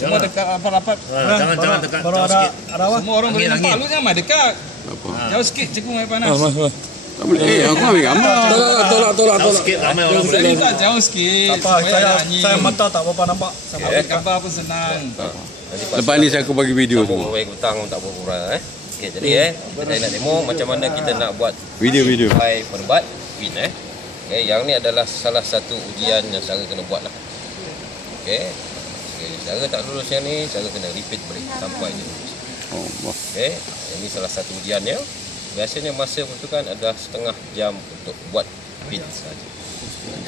Semua dekat rapat-rapat. Jangan dekat. Baru ada apa? Semua orang boleh nampak. Lu jangan dekat. Jauh sikit cekung air panas. Mas. Tak boleh. Aku ambil gambar. Tolak. Sikit ramai orang Saya boleh. minta jauh sikit. Apa? Saya mata tak apa nampak. Ambil gambar pun senang. Lepas ni saya aku bagi video semua. Baik hutang tak berkurang Okey, jadi saya nak demo macam mana kita nak buat Video. high perbat win Okey, yang ni adalah salah satu ujian yang saya kena buat lah. Okey. Cara tak lulus yang ni, saya kena repeat balik sampai dia lulus. Oh, Okey, ini salah satu ujiannya. Biasanya masa peruntukan adalah setengah jam untuk buat pin saja.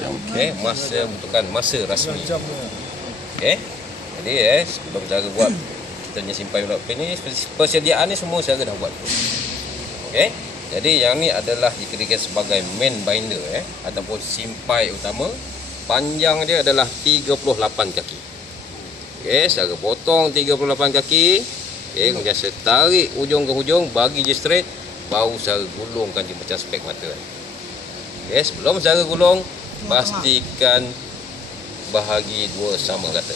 Okey, masa peruntukan masa rasmi. Okey. Jadi sebelum cara buat kita punya simpan buat pin ni, persediaan ni semua saya dah buat. Okey. Jadi yang ni adalah dikirakan sebagai main binder ataupun simpai utama. Panjang dia adalah 38 kaki. Okey, saya potong 38 kaki. Okey, kemudian saya tarik ujung ke hujung, bagi je straight, baru saya gulungkan dia macam spek mata. Okey, sebelum saya gulung, pastikan bahagi dua sama rata.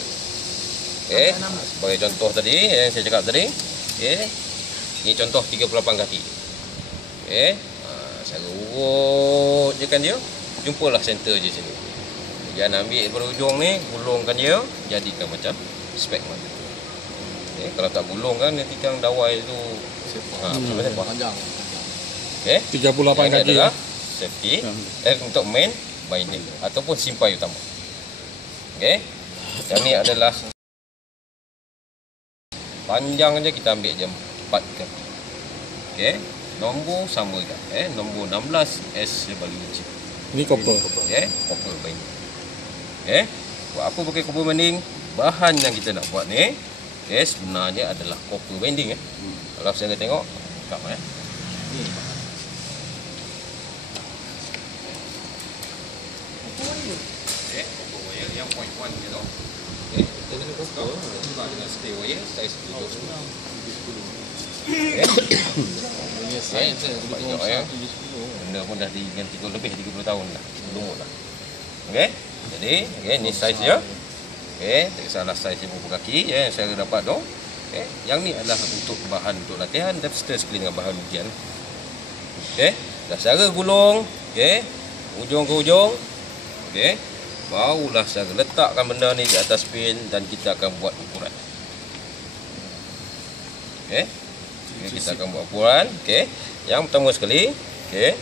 Okey, sebagai contoh tadi yang saya cakap tadi, okey. Ini contoh 38 kaki. Okey, saya urut je kan dia, jumpalah center je sini. Kemudian ambil daripada ujung ni, gulungkan dia, jadikan macam spek mata. Okey, kalau tak gulung kan nanti kan dawai tu panjang. Okey, 38 kaki adalah safety untuk main binding ataupun simpai utama. Okey, yang ni adalah panjang je kita ambil je 4 kaki. Okey, nombor sama juga. Nombor 16 S WG. Ni copper. Okey, copper binding. Okey, buat apa pakai copper binding? Bahan yang kita nak buat ni sebenarnya adalah copper binding Kalau saya tengok dekat ni bahan. Okey, copper wire yang 0.1 je tau. Okey, kita nak copper juga dengan stay wire saiz 70. Saya banyak benda pun dah diganti lebih 30 tahun dah. Lumut dah. Okey. Jadi, ni saiz dia. Okey, tak kisahlah saiz berapa kaki yang saya dapat tu. Okey, yang ni adalah untuk bahan untuk latihan dan serta sekali dengan bahan ujian. Okey, dah cara gulung, okey, ujung ke ujung. Okey, barulah saya letakkan benda ni di atas pin dan kita akan buat ukuran. Okey. Kita akan buat ukuran. Okey. Yang pertama sekali, okey.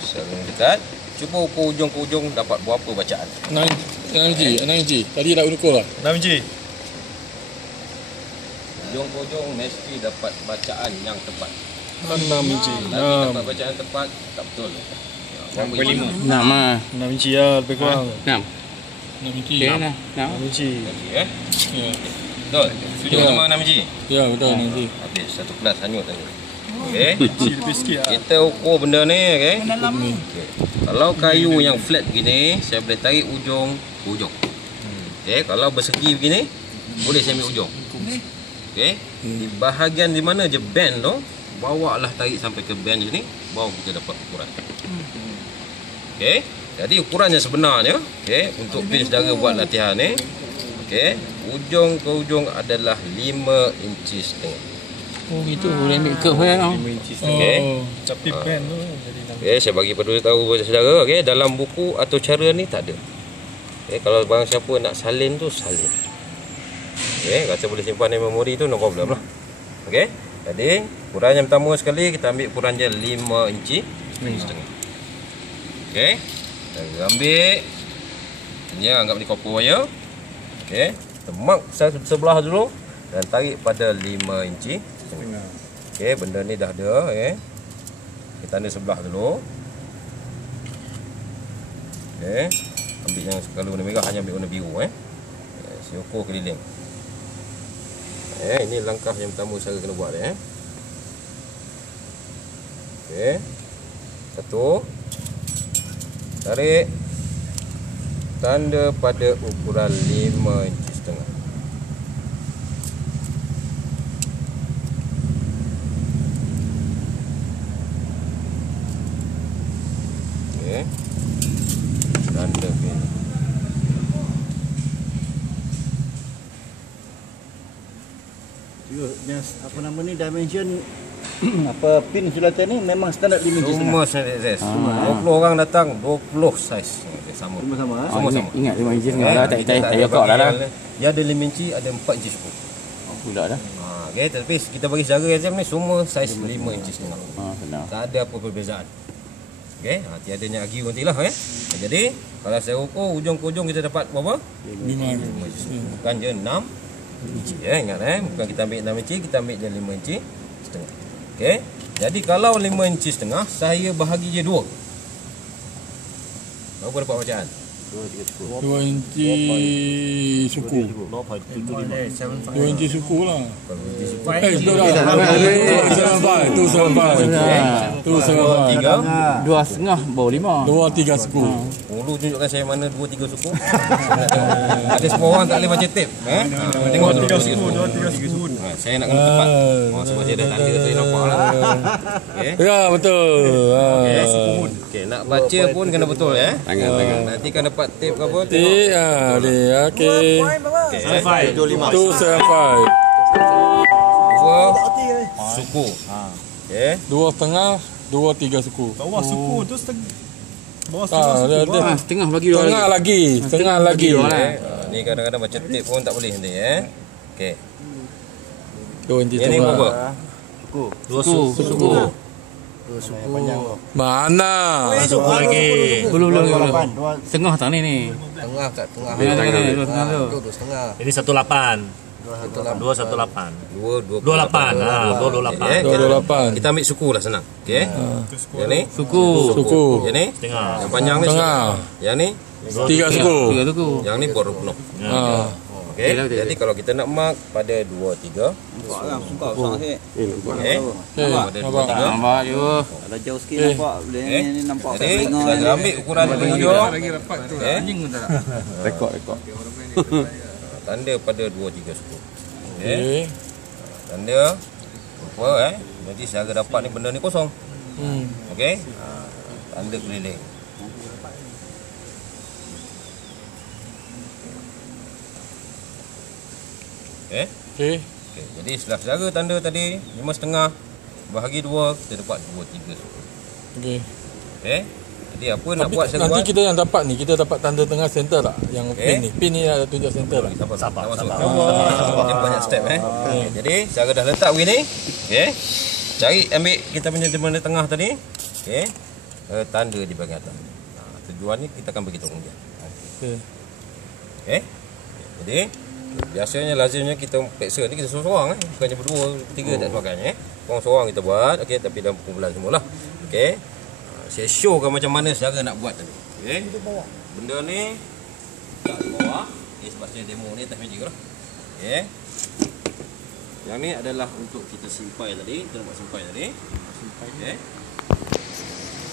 Saya dekat. Cuba ukur ujung ke ujung dapat berapa bacaan. 6 inci. Tadi dah ukur lah. 6 inci. Ujung ke ujung mesti dapat bacaan yang tepat. 6 inci. Lagi dapat bacaan tepat tak betul. 1.5. 6 ah. 6 inci lah lebih kurang. 6. 6 inci. Okey lah. 6 inci. Ya. Betul. Setuju sama 6 inci? Ya, betul 6 inci. Habis satu kelas hanyut tadi. Okey. Inci lebih sikit lah. Kita ukur benda ni, okey. Okey. Kalau kayu yang flat begini, saya boleh tarik ujung ke ujung. Okey, kalau bersegi begini, boleh saya ambil ujung. Okey. Di bahagian di mana je bend tu, bawalah tarik sampai ke bend sini, baru kita dapat ukuran. Okey. Jadi ukurannya sebenarnya, okey, untuk pin saudara buat latihan ni, okey, ujung ke ujung adalah 5 inci setengah. Oh gitu, boleh ambil curve lah. 5 inci. Okey. Tapi band tu jadi 6. Okey, saya bagi tahu kepada saudara, okey, dalam buku atau cara ni tak ada. Okey, kalau barang siapa nak salin tu salin. Okey, rasa boleh simpan dalam memori tu no problem lah. Okey. Jadi, ukuran yang pertama sekali kita ambil ukuran je 5 inci setengah. Okey. Kita ambil ni anggap ni copper wire. Okey, temak sebelah dulu dan tarik pada 5 inci setengah. Okey, benda ni dah ada, okey. Kita tanda sebelah dulu. Okey. Ambil yang kalau warna merah hanya ambil warna biru saya ukur keliling. Ini langkah yang pertama saya kena buat Okey. Satu. Tarik. Tanda pada ukuran 5 inci setengah. Okey. Tanda pin. apa nama ni, dimension apa pin selatan ni memang standard dimension Semua standard size. 20 orang datang 20 saiz. Sama. sama. Semua sama. Ingat 5 inci setengah lah. Tak yakak dah lah. Dia ada 5 inci, ada 4 inci suku. Pula dah. Okey, tapi kita bagi secara exam ni semua saiz 5 inci setengah. Benar. Tak ada apa perbezaan. Okey, tiadanya argue nantilah Jadi, kalau saya ukur hujung ke hujung kita dapat berapa? 5. Bukan je 6 inci ingat bukan kita ambil 6 inci, kita ambil je 5 inci setengah. Okey. Jadi kalau 5 inci setengah, saya bahagi je 2. Berapa dapat bacaan? 2 inci suku. 2 inci suku lah. Itu dah. Tu sampai. 2,5 baru 5. 2-3 suku. Mulu tunjukkan saya mana 2-3 suku. Ada semua orang tak boleh baca tip. Tengok 2-3 suku. Saya nak kena tepat. Sebab dia ada tanda tu nampak lah. Ya, betul. Okey, nak baca pun kena betul Tangan. Nanti kan dapat tip ke apa? Dia, okey. Tu sampai. 2 suku. Okey. 2,5, 2-3 suku. Bawah suku tu bawah Dia Setengah bagi 2 Setengah lagi. Ni kadang-kadang baca tip pun tak boleh nanti Okey. 2 inci Yang ni berapa? Suku. Mana? Suku lagi. Belum. Setengah tak ni. Tengah kat tengah. Tengah tu. Ini 18. 218. 28. 28. Kita ambil suku lah senang. Okey. Yang ni Suku. Yang ni Setengah. yang panjang ni. Setengah. Yang ni 3 suku. yang ni baru penuh. Okey. Jadi kalau kita nak mark pada 2 3. Okey. Pada 2 3. Nampak je. Kalau jauh sikit nampak boleh ni nampak Jadi kita ambil ukuran penunjuk. Lagi rapat tu anjing pun tak nak. Rekod. Tanda pada 2 3 suku. Okey. Okey. Tanda apa Jadi secara dapat ni benda ni kosong. Okey. Tanda keliling. Okey. Okey. Okey. Jadi setelah secara tanda tadi 5,5 bahagi 2 kita dapat 2 3 suku. Okey. Okey. Jadi apa nak buat saya Nanti buat? kita yang dapat ni, kita dapat tanda tengah center tak? Yang pin ni. Pin ni ada tunjuk center tak? Sabar. Dia banyak step Jadi secara dah letak begini. Okey. Cari ambil kita punya jemana tengah tadi. Okey. Tanda di bahagian atas. Tujuan ni kita akan beritahu kemudian. Okey. Okey. Jadi biasanya lazimnya kita peksa ni kita seorang-seorang bukannya berdua, bertiga tak sebagainya Seorang-seorang kita buat tapi dalam kumpulan semualah. Okey. Saya showkan macam mana cara nak buat tadi. Okey. Benda ni letak di bawah. Sebab saya demo ni atas meja lah. Okey. Yang ni adalah untuk kita simpai tadi. Kita nak buat simpai tadi. Okey.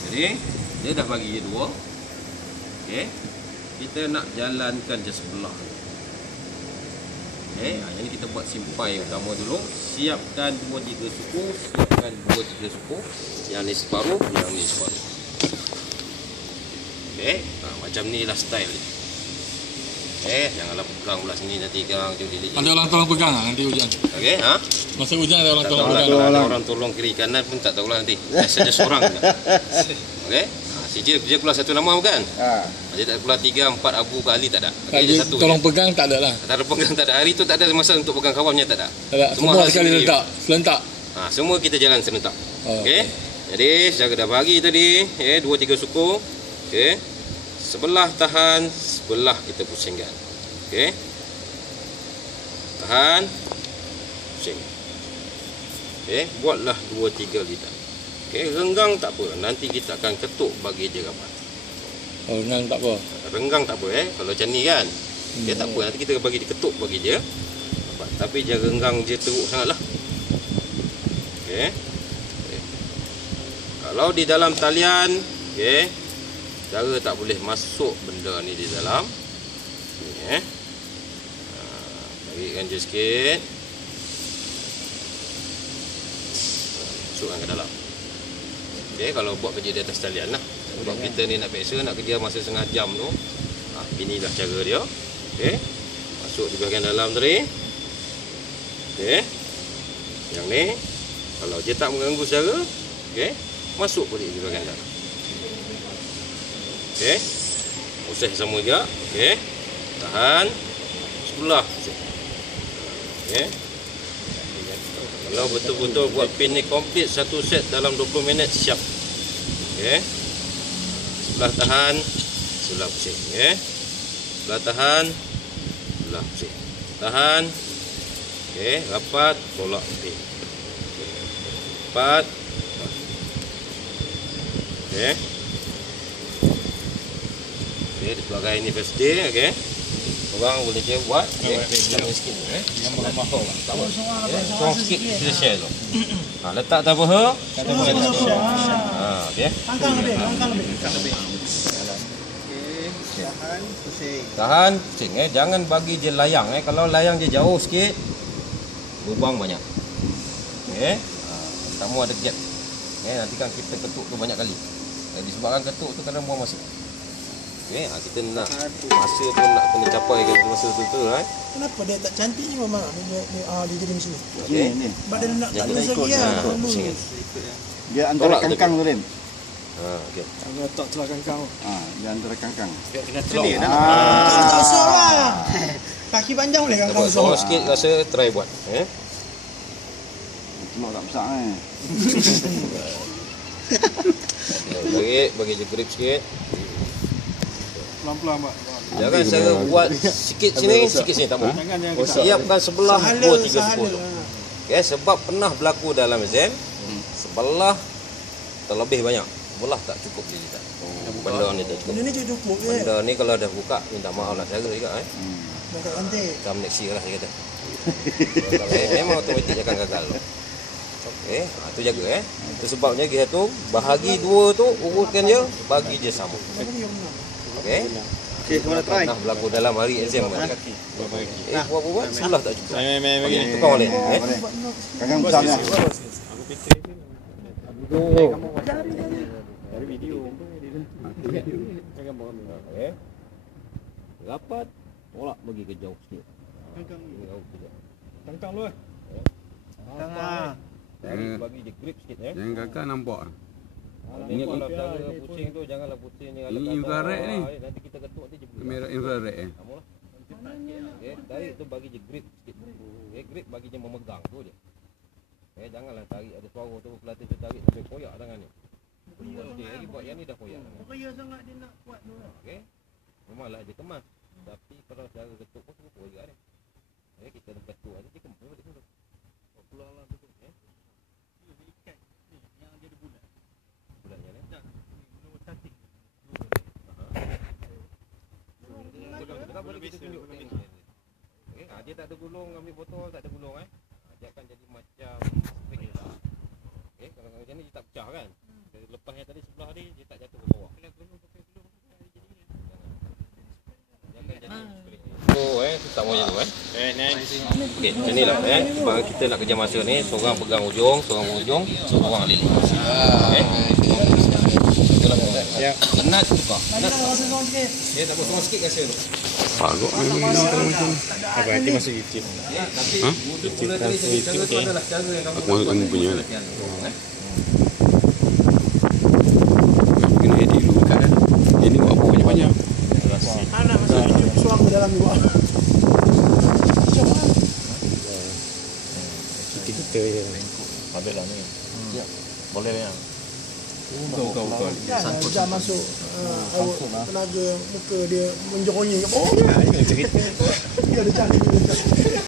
Jadi dia dah bagi je 2. Okey. Kita nak jalankan je sebelah. Okey, yang ni kita buat simpai utama dulu. Siapkan 2-3 suku, siapkan 2-3 suku. Yang ni separuh, yang ni separuh. Okey, macam ni lah style ni. Janganlah pegang belah sini nanti gang tu dilik. Ada orang tolong pegang nanti hujan. Okey, Masa hujan ada orang tak tolong tahulah pegang. kalau ada orang tolong kiri kanan pun tak tahulah nanti. Saja seorang. Okey. Dia keluar satu nama bukan? Dia tak keluar 3 4 abu kali tak ada. Okey, satu. tolong pegang tak ada lah. Tak ada pegang tak ada. Hari tu tak ada masa untuk pegang kawannya tak ada. Tak ada. Semua sekali sendiri. letak. Selentak. Semua kita jalan serentak. Oh, Okey. Jadi secara dah bagi tadi 2-3 suku. Okey. Sebelah tahan, sebelah kita pusingkan. Okey. Tahan. Pusing. Okey, buatlah 2-3 lidah. Okey, renggang tak apa. Nanti kita akan ketuk bagi dia rapat. Oh, renggang tak apa. Renggang tak apa kalau macam ni kan. Okey, tak apa. Nanti kita bagi dia ketuk bagi dia rapat. Tapi jangan renggang je teruk sangatlah. Okey. Kalau di dalam talian, okey, cara tak boleh masuk benda ni di dalam. Ni Tarik je sikit. Masukkan ke dalam. Okey, kalau buat kerja di atas talian lah. Sebab kita ni nak peksa, nak kerja masa setengah jam tu. Inilah cara dia. Okey. Masuk di bahagian dalam tadi. Okey. Yang ni kalau dia tak mengganggu saudara, okey, masuk balik di bahagian dalam. Okey. Proses sama juga, okey. Tahan sebelah. Okey. Kalau betul-betul buat pin ni komplit satu set dalam 20 minit siap. Okey. Sebelah tahan, sebelah pusing, okey. Sebelah tahan, sebelah pusing. Tahan. Okey, rapat, tolak pin. Rapat. Okey. Okey, di sebelah ini first day, okey. Orang boleh je buat, okey. Tambah sikit, okey. Yang melemah kau lah. Tak apa. Sorang sikit kita share tu. Letak tak apa ha? Kata boleh tak apa. Okey. Kangkang lebih. Tahan, pusing. Tahan, pusing Jangan bagi je layang Kalau layang je jauh sikit, lubang banyak. Okey. Kamu ada gap. Nanti kan kita ketuk tu banyak kali. Disebabkan ketuk tu kadang buang masa. Okey, kita nak masa tu nak kena capai ke masa tu Kenapa dia tak cantik je mama? Dia jadi macam ni. Okey. Sebab dia nak tak lulus lagi lah. Dia antara kangkang tu, Rim. Okey. Kalau letak celah kangkang. Dia antara kangkang. Biar kena telur. Kangkang tak usah lah. Kaki panjang boleh kangkang usah. Kalau sikit rasa try buat. Telur tak besar Bagi je grip sikit. Pelan-pelan, Pak. Jangan saya buat sikit sini tak mau. Siapkan sebelah 2-3 10. Okey, sebab pernah berlaku dalam exam, sebelah terlebih banyak. Sebelah tak cukup dia tak. Benda ni tak cukup. Benda ni cukup je. Benda ni kalau dah buka, minta maaf lah cara juga Buka kantik. Come next year lah saya kata. Memang automatik akan gagal. Okey, tu jaga Itu sebabnya kita tu bahagi dua tu urutkan je, bagi je sama. Okey. Okey, semua try. Pernah berlaku dalam hari exam kan. Buat sebelah tak cukup. Tukar balik. Kangkang besarnya. Rapat, tolak bagi ke jauh sikit. Kangkang lu. Bagi je grip sikit Yang kakak nampak. Ini kalau cara pusing tu janganlah pusing ni. Ini infrared ni. Nanti kita ketuk dia je. Kamera infrared Kamulah. Okey, tarik tu bagi je grip sikit. Grip bagi je memegang tu je. Janganlah tarik ada suara tu pelatih tu tarik sampai koyak tangan ni. Okey, lagi buat yang ni dah koyak. Koyak sangat dia nak kuat tu. Okey. Memanglah dia kemas. Tapi kalau cara ketuk pun cukup juga ni. Kita nak ketuk aja dia kemas balik dulu. Pulang lah betul. Ikat yang dia ada bulat. Bulatnya ni. Tak. Guna statik. Kita boleh kita tunjuk teknik. Okey, dia tak ada gulung, ambil botol tak ada gulung dia akan jadi macam spring lah. Okey, kalau macam ni dia tak pecah kan. Lepas yang tadi sebelah ni dia tak jatuh ke bawah. Kena gulung pakai gulung dia jadi ni. Dia akan jadi spring. Tu tak mau tu Okey, macam nilah sebab kita nak kerja masa ni, seorang pegang ujung, seorang lilit. Okey. Ya. Penat tukar. Penat rasa seorang sikit. Ya, tak apa seorang sikit rasa tu. Pagok memang macam. Apa nanti masuk YouTube. Tapi mula tadi saya cara tu adalah cara yang Aku masuk kamu punya lah. Kena edit dulu kan. Ini buat apa banyak-banyak. Anak masuk YouTube suang ke dalam juga. Kita je. Habis lah ni. Boleh lah. Kau. Dah masuk tenaga muka dia menjeronyi. Oh, dia ada cari.